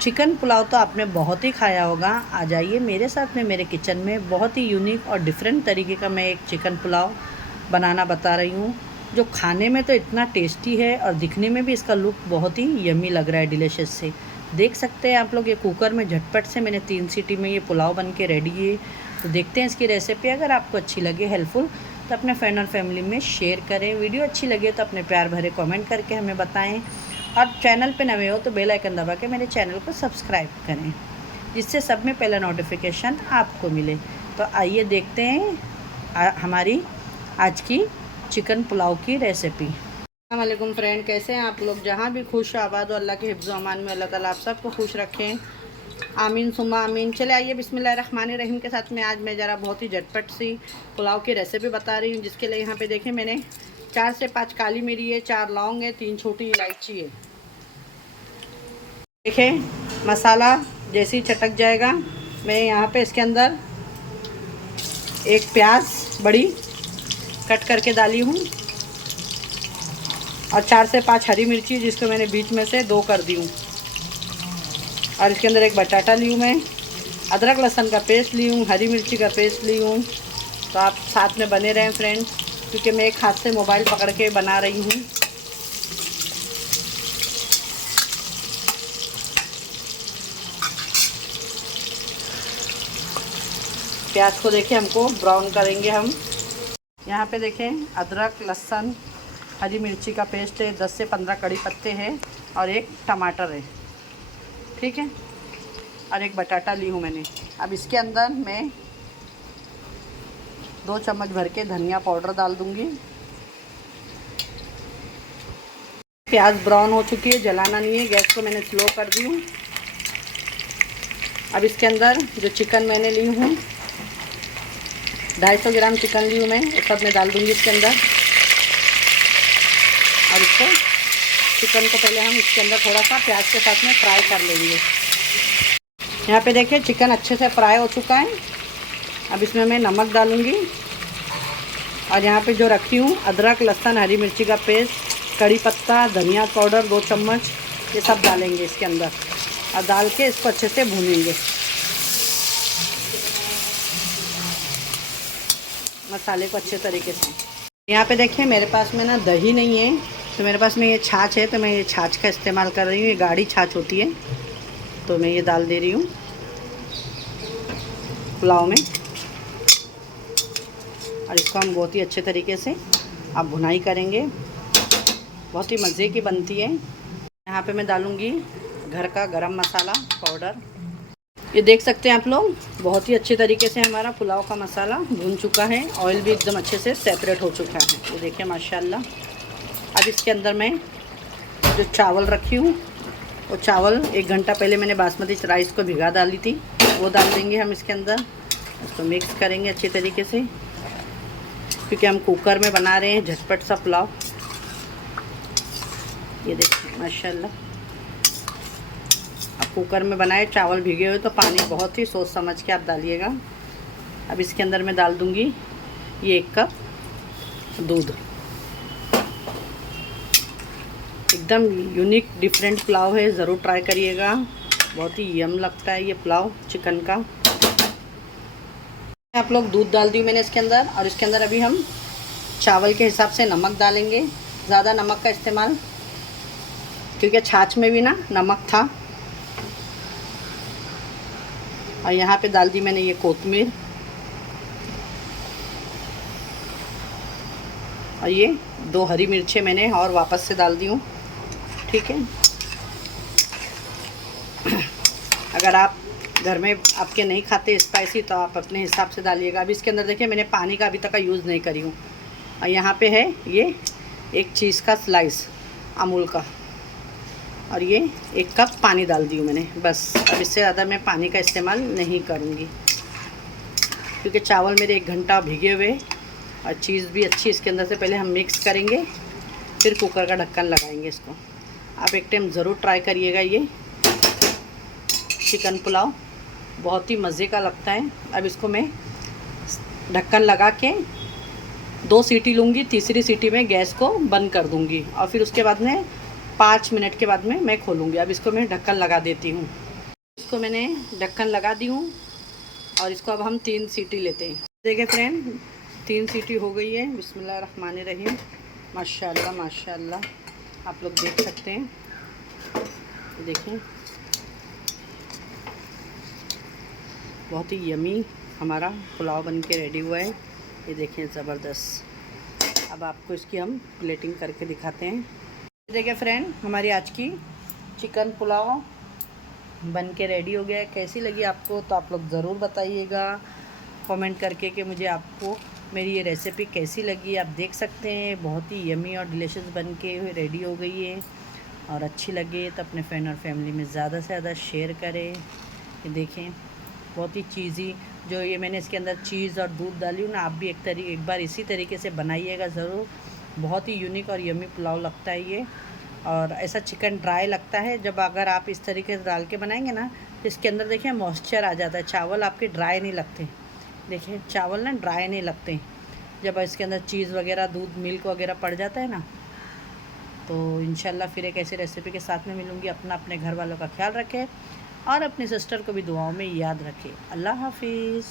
Chicken pulao तो आपने बहुत ही खाया होगा। आ जाइए मेरे साथ में मेरे किचन में, बहुत ही यूनिक और डिफरेंट तरीके का मैं एक चिकन पुलाव बनाना बता रही हूँ, जो खाने में तो इतना टेस्टी है और दिखने में भी इसका लुक बहुत ही यम्मी लग रहा है, डिलीशियस से। देख सकते हैं आप लोग, ये कुकर में झटपट से मैंने 3 सीटी में ये पुलाव बन के रेडी है। तो देखते हैं इसकी रेसिपी। अगर आपको अच्छी लगे, हेल्पफुल, तो अपने फ्रेंड और फैमिली में शेयर करें। वीडियो अच्छी लगे तो अपने प्यार भरे कमेंट करके हमें बताएं, और चैनल पे नए हो तो बेल आइकन दबा के मेरे चैनल को सब्सक्राइब करें, जिससे सब में पहला नोटिफिकेशन आपको मिले। तो आइए देखते हैं हमारी आज की चिकन पुलाव की रेसिपी। अस्सलाम वालेकुम फ्रेंड, कैसे हैं आप लोग? जहाँ भी खुश आबाद हो, अल्लाह के हिफ्ज़ अमान में अल्लाह ताला आप सबको खुश रखें, आमीन सुम्मा आमीन। चले आइए बिस्मिल्लाहिर्रहमानिर्रहीम के साथ में आज मैं ज़रा बहुत ही झटपट सी पुलाव की रेसिपी बता रही हूँ, जिसके लिए यहाँ पे देखें मैंने 4 से 5 काली मिर्च है, 4 लौंग है, 3 छोटी इलायची है। देखें मसाला जैसे ही चटक जाएगा, मैं यहाँ पे इसके अंदर एक प्याज बड़ी कट करके डाली हूँ, और 4 से 5 हरी मिर्ची, जिसको मैंने बीच में से 2 कर दी हूँ। और इसके अंदर एक बटाटा ली हूँ मैं, अदरक लहसुन का पेस्ट ली हूँ, हरी मिर्ची का पेस्ट ली हूँ। तो आप साथ में बने रहें फ्रेंड, क्योंकि मैं एक हाथ से मोबाइल पकड़ के बना रही हूँ। प्याज को देखें हमको ब्राउन करेंगे हम। यहाँ पे देखें अदरक लहसुन हरी मिर्ची का पेस्ट है, 10 से 15 कड़ी पत्ते हैं, और एक टमाटर है, ठीक है, और एक बटाटा ली हूँ मैंने। अब इसके अंदर मैं 2 चम्मच भर के धनिया पाउडर डाल दूँगी। प्याज ब्राउन हो चुकी है, जलाना नहीं है, गैस को मैंने स्लो कर दी हूँ। अब इसके अंदर जो चिकन मैंने ली हूँ, 250 ग्राम चिकन ली हूँ मैं, ये सब मैं डाल दूँगी इसके अंदर। और इसको चिकन को पहले हम इसके अंदर थोड़ा सा प्याज के साथ में फ्राई कर लेंगे। यहाँ पे देखिए चिकन अच्छे से फ्राई हो चुका है। अब इसमें मैं नमक डालूँगी, और यहाँ पे जो रखी हूँ अदरक लहसुन हरी मिर्ची का पेस्ट, कड़ी पत्ता, धनिया पाउडर 2 चम्मच, ये सब डालेंगे इसके अंदर, और डाल के इसको अच्छे से भूनेंगे मसाले को अच्छे तरीके से। यहाँ पे देखिए मेरे पास में ना दही नहीं है, तो मेरे पास में ये छाछ है, तो मैं ये छाछ का इस्तेमाल कर रही हूँ। ये गाढ़ी छाछ होती है, तो मैं ये डाल दे रही हूँ पुलाव में, और इसको हम बहुत ही अच्छे तरीके से अब भुनाई करेंगे। बहुत ही मज़े की बनती है। यहाँ पे मैं डालूँगी घर का गरम मसाला पाउडर। ये देख सकते हैं आप लोग, बहुत ही अच्छे तरीके से हमारा पुलाव का मसाला भून चुका है, ऑयल भी एकदम अच्छे से सेपरेट हो चुका है। ये देखिए माशाल्लाह। अब इसके अंदर मैं जो चावल रखी हूँ, वो चावल 1 घंटा पहले मैंने बासमती राइस को भिगा डाली थी, वो डाल देंगे हम इसके अंदर। उसको मिक्स करेंगे अच्छी तरीके से, क्योंकि हम कुकर में बना रहे हैं झटपट सा पुलाव। ये देखिए माशाल्लाह। अब कुकर में बनाए, चावल भीगे हुए, तो पानी बहुत ही सोच समझ के आप डालिएगा। अब इसके अंदर मैं डाल दूँगी ये 1 कप दूध। एकदम यूनिक डिफरेंट पुलाव है, ज़रूर ट्राई करिएगा। बहुत ही यम लगता है ये पुलाव चिकन का। आप लोग दूध डाल दी मैंने इसके अंदर, और इसके अंदर अभी हम चावल के हिसाब से नमक डालेंगे। ज़्यादा नमक का इस्तेमाल, क्योंकि छाछ में भी ना नमक था। और यहाँ पे डाल दी मैंने ये कोतमीर, और ये 2 हरी मिर्चें मैंने और वापस से डाल दी हूँ, ठीक है। अगर आप घर में आपके नहीं खाते स्पाइसी, तो आप अपने हिसाब से डालिएगा। अब इसके अंदर देखिए मैंने पानी का अभी तक का यूज़ नहीं करी हूँ। और यहाँ पे है ये 1 चीज़ का स्लाइस अमूल का, और ये 1 कप पानी डाल दी हूँ मैंने, बस। अब इससे ज़्यादा मैं पानी का इस्तेमाल नहीं करूँगी, क्योंकि चावल मेरे 1 घंटा भीगे हुए, और चीज़ भी अच्छी इसके अंदर से पहले हम मिक्स करेंगे, फिर कुकर का ढक्कन लगाएंगे इसको। आप एक टाइम ज़रूर ट्राई करिएगा ये चिकन पुलाव, बहुत ही मज़े का लगता है। अब इसको मैं ढक्कन लगा के 2 सीटी लूँगी, तीसरी सीटी में गैस को बंद कर दूँगी, और फिर उसके बाद में 5 मिनट के बाद में मैं खोलूँगी। अब इसको मैं ढक्कन लगा देती हूँ। इसको मैंने ढक्कन लगा दी हूँ और इसको अब हम 3 सीटी लेते हैं। देखिए फ्रेंड, 3 सीटी हो गई है। बिस्मिल्लाहिर्रहमानिर्रहीम। माशाल्लाह माशाल्लाह, आप लोग देख सकते हैं। देखें, बहुत ही यमी हमारा पुलाव बन के रेडी हुआ है। ये देखें, ज़बरदस्त। अब आपको इसकी हम प्लेटिंग करके दिखाते हैं। देखिए फ्रेंड, हमारी आज की चिकन पुलाव बन के रेडी हो गया है। कैसी लगी आपको तो आप लोग ज़रूर बताइएगा कमेंट करके कि मुझे आपको मेरी ये रेसिपी कैसी लगी। आप देख सकते हैं बहुत ही यमी और डिलीशियस बन के रेडी हो गई है। और अच्छी लगे तो अपने फ्रेंड और फैमिली में ज़्यादा से ज़्यादा शेयर करें। ये देखें, बहुत ही चीज़ी, जो ये मैंने इसके अंदर चीज़ और दूध डाली हूँ ना, आप भी एक बार इसी तरीके से बनाइएगा ज़रूर। बहुत ही यूनिक और यमी पुलाव लगता है ये। और ऐसा चिकन ड्राई लगता है जब अगर आप इस तरीके से डाल के बनाएंगे ना, तो इसके अंदर देखिए मॉइस्चर आ जाता है। चावल आपके ड्राई नहीं लगते। देखिए, चावल ना ड्राई नहीं लगते जब इसके अंदर चीज़ वगैरह, दूध, मिल्क वगैरह पड़ जाता है ना। तो इंशाल्लाह फिर एक ऐसी रेसिपी के साथ में मिलूँगी। अपने घर वालों का ख्याल रखें और अपनी सिस्टर को भी दुआओं में याद रखें। अल्लाह हाफिज़।